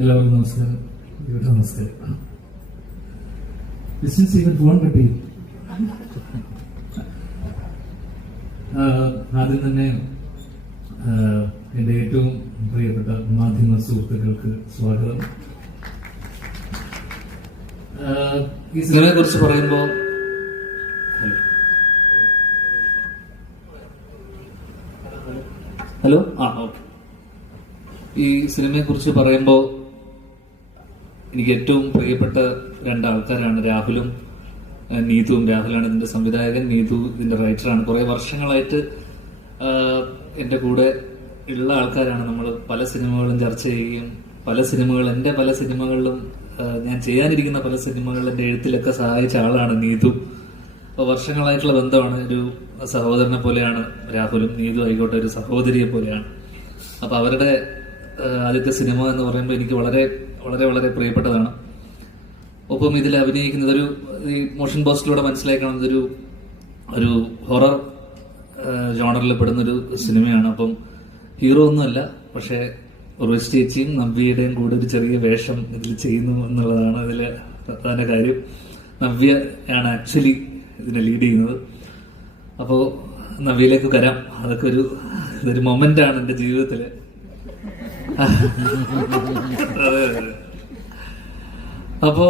എല്ലാവർക്കും നമസ്കാരം. ഇവിടെ നമസ്കാരം. ബിസിനസ് ഇവന്റ് പോകാൻ പറ്റി. ആദ്യം തന്നെ എന്റെ ഏറ്റവും പ്രിയപ്പെട്ട മാധ്യമ സുഹൃത്തുക്കൾക്ക് സ്വാഗതം. ഈ സിനിമയെ കുറിച്ച് പറയുമ്പോൾ ഹലോ ഓക്കെ. ഈ സിനിമയെ കുറിച്ച് പറയുമ്പോൾ എനിക്ക് ഏറ്റവും പ്രിയപ്പെട്ട രണ്ടാൾക്കാരാണ് രാഹുലും നീതുവും. രാഹുലാണ് ഇതിന്റെ സംവിധായകൻ, നീതു ഇതിന്റെ റൈറ്ററാണ്. കുറെ വർഷങ്ങളായിട്ട് എന്റെ കൂടെ ഉള്ള ആൾക്കാരാണ്. നമ്മൾ പല സിനിമകളും ചർച്ച ചെയ്യുകയും എന്റെ പല സിനിമകളിലും ഞാൻ ചെയ്യാനിരിക്കുന്ന പല സിനിമകളിലും എന്റെ എഴുത്തിലൊക്കെ സഹായിച്ച ആളാണ് നീതു. അപ്പോൾ വർഷങ്ങളായിട്ടുള്ള ബന്ധമാണ്. ഒരു സഹോദരനെ പോലെയാണ് രാഹുലും. നീതു ആയിക്കോട്ടെ ഒരു സഹോദരിയെ പോലെയാണ്. അപ്പൊ അവരുടെ ആദ്യത്തെ സിനിമ എന്ന് പറയുമ്പോൾ എനിക്ക് വളരെ വളരെ വളരെ പ്രിയപ്പെട്ടതാണ്. ഒപ്പം ഇതിൽ അഭിനയിക്കുന്നത് ഈ മോഷൻ പോസ്റ്റിലൂടെ മനസ്സിലാക്കണം, ഒരു ഹൊറർ ജോണറിൽ പെടുന്നൊരു സിനിമയാണ്. അപ്പം ഹീറോ ഒന്നുമല്ല, പക്ഷെ ഉർവശി ചേച്ചിയും നവ്യയുടെയും കൂടെ ഒരു ചെറിയ വേഷം ഇതിൽ ചെയ്യുന്നു എന്നുള്ളതാണ് ഇതിലെ പ്രധാന കാര്യം. നവ്യ ആണ് ആക്ച്വലി ഇതിനെ ലീഡ് ചെയ്യുന്നത്. അപ്പോൾ നവ്യയിലേക്ക് വരാം. അതൊക്കെ ഇതൊരു മൊമെന്റ് ആണ് എൻ്റെ ജീവിതത്തില്. അതെ. അപ്പോ